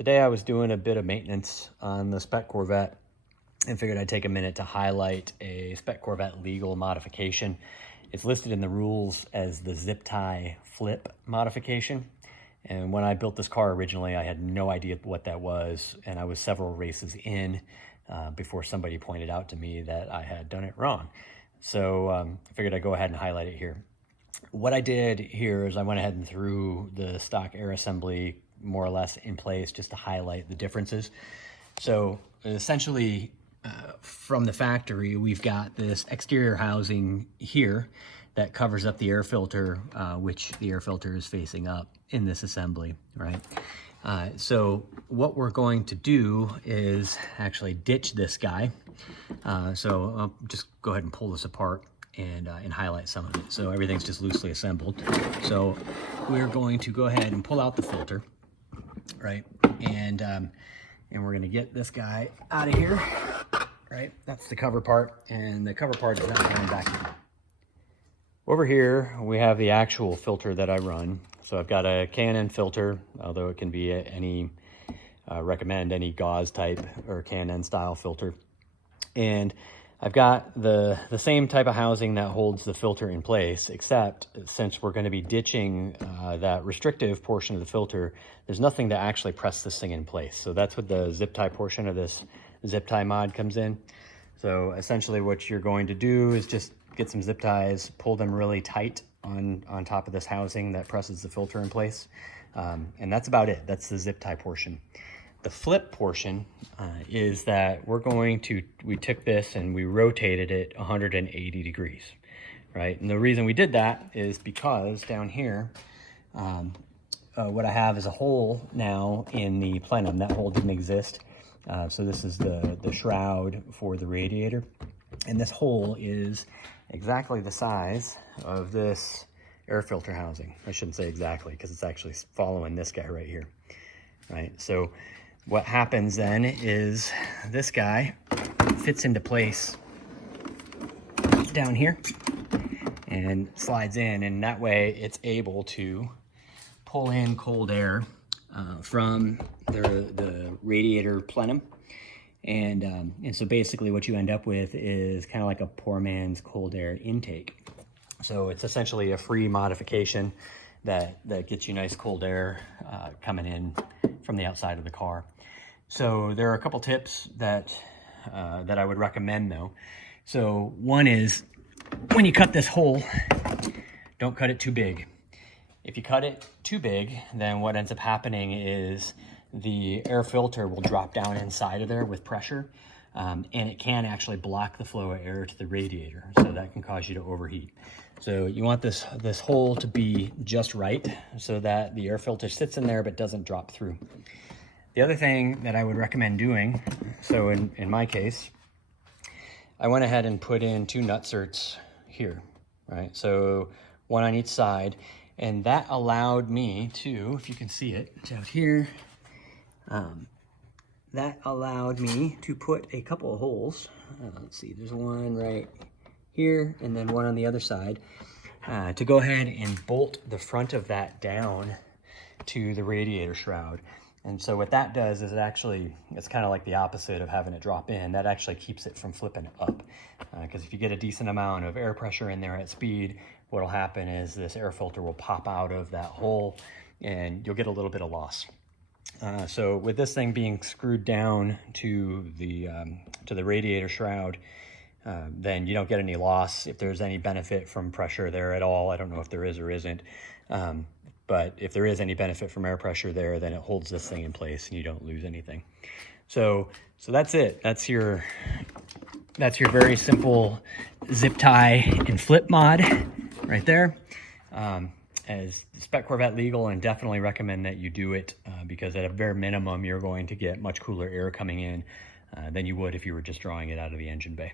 Today I was doing a bit of maintenance on the Spec Corvette and figured I'd take a minute to highlight a Spec Corvette legal modification. It's listed in the rules as the zip tie flip modification. And when I built this car originally, I had no idea what that was. And I was several races in before somebody pointed out to me that I had done it wrong. So I figured I'd go ahead and highlight it here. What I did here is I went ahead and threw the stock air assembly more or less in place just to highlight the differences. So essentially from the factory, we've got this exterior housing here that covers up the air filter, which the air filter is facing up in this assembly, right? So what we're going to do is actually ditch this guy. So I'll just go ahead and pull this apart and highlight some of it. So everything's just loosely assembled. So we're going to go ahead and pull out the filter, right? And we're gonna get this guy out of here, right? That's the cover part, and the cover part is not going back in. Over here, we have the actual filter that I run. So I've got a K&N filter, although it can be any, recommend any gauze type or K&N style filter. And I've got the same type of housing that holds the filter in place, except since we're going to be ditching that restrictive portion of the filter, there's nothing to actually press this thing in place. So that's what the zip tie portion of this zip tie mod comes in. So essentially what you're going to do is just get some zip ties, pull them really tight on top of this housing that presses the filter in place. And that's about it. That's the zip tie portion. The flip portion is that we took this and we rotated it 180 degrees, right? And the reason we did that is because down here, what I have is a hole now in the plenum. That hole didn't exist. So this is the shroud for the radiator. And this hole is exactly the size of this air filter housing. I shouldn't say exactly because it's actually following this guy right here, right? So what happens then is this guy fits into place down here and slides in, and that way it's able to pull in cold air from the radiator plenum. And so basically what you end up with is kind of like a poor man's cold air intake. So it's essentially a free modification that gets you nice cold air coming in from the outside of the car. So there are a couple tips that I would recommend though. So one is when you cut this hole, don't cut it too big. If you cut it too big, then what ends up happening is the air filter will drop down inside of there with pressure, and it can actually block the flow of air to the radiator. So that can cause you to overheat. So you want this hole to be just right so that the air filter sits in there but doesn't drop through. The other thing that I would recommend doing, so in my case, I went ahead and put in 2 nutserts here, right? So one on each side, and that allowed me to, if you can see it, it's out here, that allowed me to put a couple of holes. Let's see, there's one right here and then one on the other side, to go ahead and bolt the front of that down to the radiator shroud. And so what that does is it's kind of like the opposite of having it drop in. That actually keeps it from flipping up. Because if you get a decent amount of air pressure in there at speed, what will happen is this air filter will pop out of that hole and you'll get a little bit of loss. So with this thing being screwed down to the radiator shroud, then you don't get any loss. If there's any benefit from pressure there at all, I don't know if there is or isn't. But if there is any benefit from air pressure there, then it holds this thing in place and you don't lose anything. So that's it. That's your very simple zip tie and flip mod right there. As Spec Corvette legal, and definitely recommend that you do it because at a bare minimum, you're going to get much cooler air coming in than you would if you were just drawing it out of the engine bay.